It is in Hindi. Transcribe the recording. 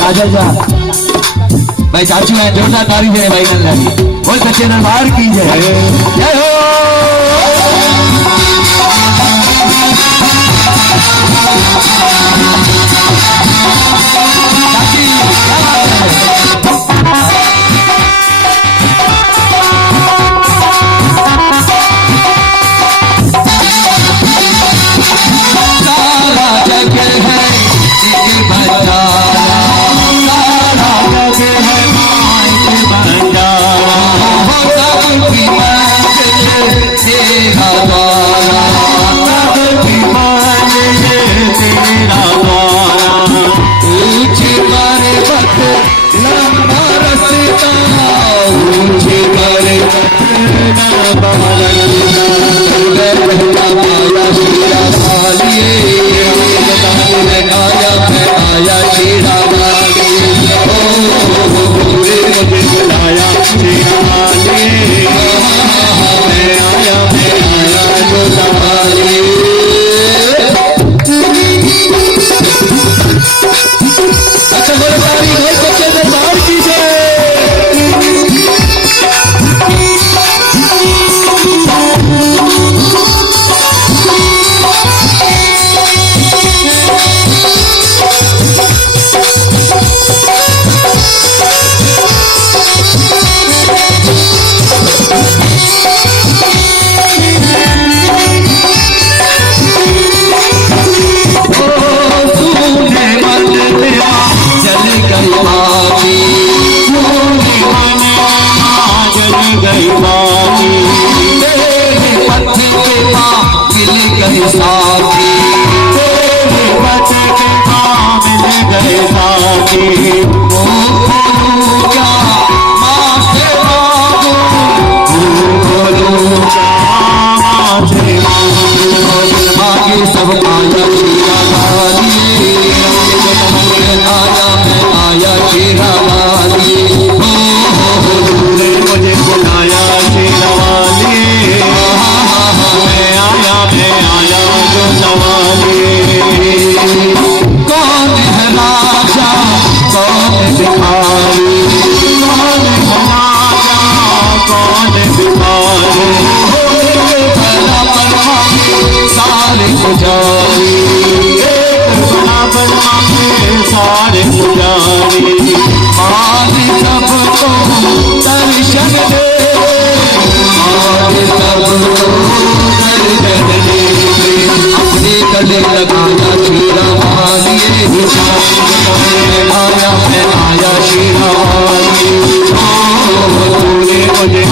काजल जा भाई चाचू है जोरदार तारीफ है भाई नल्ला की बोल सच्चे दरबार की जय जय हो। गए साथी, तेरे बच के मिल गए साथी। मुँह खोलूं क्या माँ से मांगू, बोलूं क्या माँ से मांगू। आगे सब आया शीरा वाली, आया मैं आया शीरा वाली। तूने मुझे बुलाया शेरवाली, मैं आया जो सवाली। कौन है राजा कौन भिखारी, कौन है राजा कौन भिखारी। भला परमात्मा सारे पुजारी, बराबर मांगे सारे पुजारी। मारी सबको दर्शन दे, मारी सबको दर्शन दे। अपने गले लगाया शीरा वाली, आया मैं आया शीरा वाली। तूने मुझे